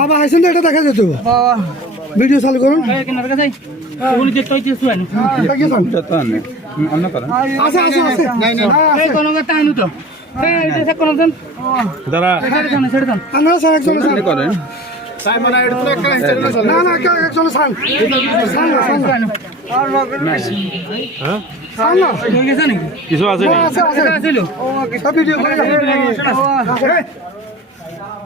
বাবা আইছেন তো এটা দেখা যেত ভিডিও চালু করুন আছে আছে আছে কোনো কথা আইনু তো করেন কিছু আছে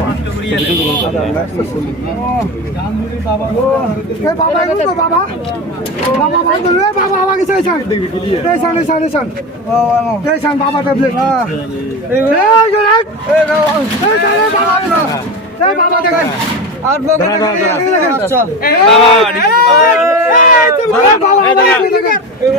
বাবা ট্যাবলেট বাবা দেখেন আর বাবা দেখেন চল বাবা বাবা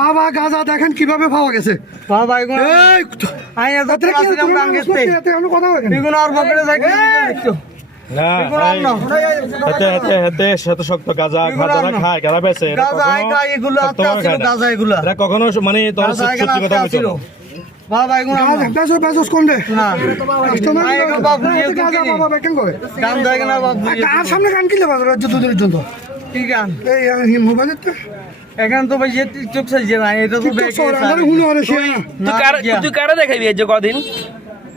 বাবা গাজা দেখেন কিভাবে পাওয়া গেছে বাবা কখনো মানে বাবা না আর সামনে গান কিলে বাজার দুদিনের জন্য কি গান এই মোবাইলের তো এখন তো ভাই টিকটক সাইজে না এটা তো তুই কারা দেখাবি কদিন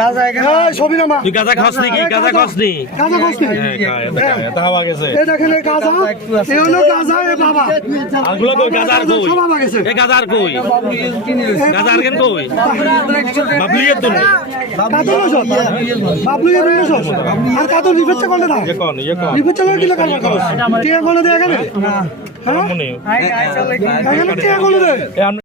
গাজা এখানে সবই না মা তুই গাজা খাস নাকি গাজা খাস নি গাজা খাস নি এটা হাওয়া গেছে এই দেখেন এই গাজা এই হলো গাজা এ বাবা আগুলো কই গাজা কই সব হাওয়া গেছে এই গাজা আর কই গাজা আর কেন কই বাবলি এত নে কাতল সব বাবলি এর বিয়ে সব আর কাতল রিফেচ্ছে কোন না ইয়ে কোন ইয়ে কোন রিফেচ্ছে কোন কি লাগা করো টিয়া কোন দেয়া গেলে হ্যাঁ আই আই চলে এখানে টিয়া কোন দে